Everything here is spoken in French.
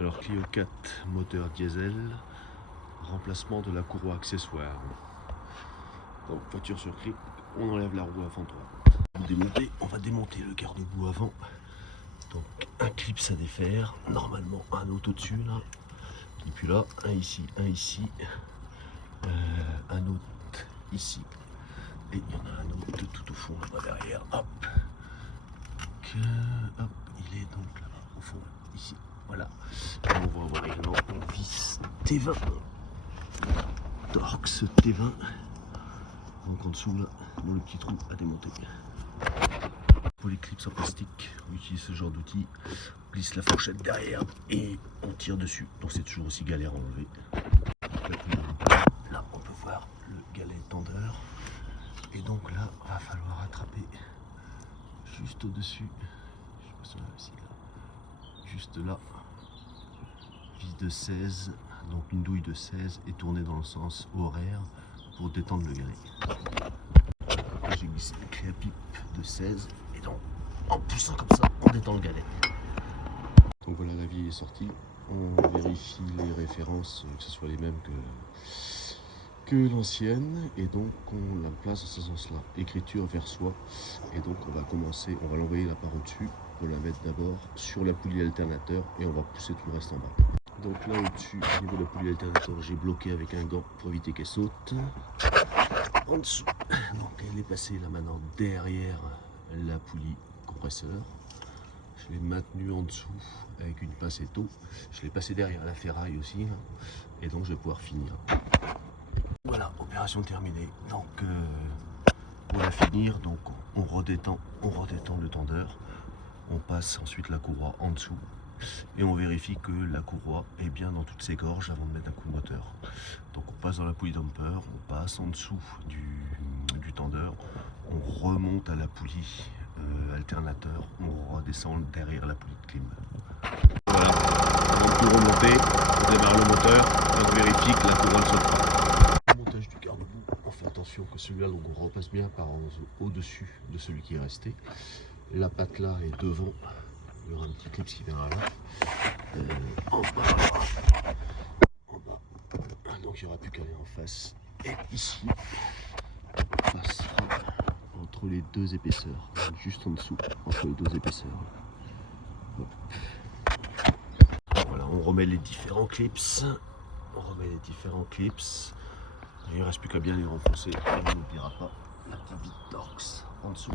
Alors Clio 4 moteur diesel, remplacement de la courroie accessoire. Donc voiture sur clip, on enlève la roue avant droite. On va démonter le garde-boue avant. Donc un clip à défaire, normalement un autre au-dessus là. Et puis là, un ici, un autre ici. Et il y en a un autre tout au fond là derrière. Hop. Hop, il est donc là au fond, ici. Voilà. Et on va avoir également une vis T20. Torx T20. Donc en dessous là, dans le petit trou à démonter. Pour les clips en plastique, on utilise ce genre d'outil. On glisse la fourchette derrière et on tire dessus. Donc c'est toujours aussi galère à enlever. Là on peut voir le galet tendeur. Et donc là, il va falloir attraper juste au-dessus. Je sais pas si on a aussi là. Juste là. Vis de 16. Donc une douille de 16 et tourner dans le sens horaire pour détendre le galet. J'ai glissé la clé à pipe de 16 et donc en poussant comme ça, on détend le galet. Donc voilà, la vie est sortie. On vérifie les références, que ce soit les mêmes que l'ancienne, et donc on la place dans ce sens-là. Écriture vers soi. Et donc on va commencer, on va l'envoyer la part au-dessus. On va la mettre d'abord sur la poulie alternateur et on va pousser tout le reste en bas. Donc là au-dessus, au niveau de la poulie alternateur, j'ai bloqué avec un gant pour éviter qu'elle saute. En dessous, donc elle est passée là maintenant derrière la poulie compresseur. Je l'ai maintenue en dessous avec une pince étau. Je l'ai passé derrière la ferraille aussi. Et donc je vais pouvoir finir. Voilà, opération terminée. Donc pour la finir, donc on redétend le tendeur. On passe ensuite la courroie en dessous. Et on vérifie que la courroie est bien dans toutes ses gorges avant de mettre un coup de moteur. Donc on passe dans la poulie dumper, on passe en dessous du tendeur, on remonte à la poulie alternateur, on redescend derrière la poulie de clim. Voilà, avant de tout remonter, on démarre le moteur et on vérifie que la courroie ne saute pas. Le montage du garde-boue, on fait attention que celui-là, on repasse bien par au-dessus de celui qui est resté. La patte là est devant. Il y aura un petit clip qui viendra là. En bas. Donc il n'y aura plus qu'à aller en face. Et ici, on passera entre les deux épaisseurs. Donc juste en dessous, entre les deux épaisseurs. Hop. Voilà, on remet les différents clips. Il ne reste plus qu'à bien les renfoncer. Et on n'oubliera pas la petite vis Torx en dessous.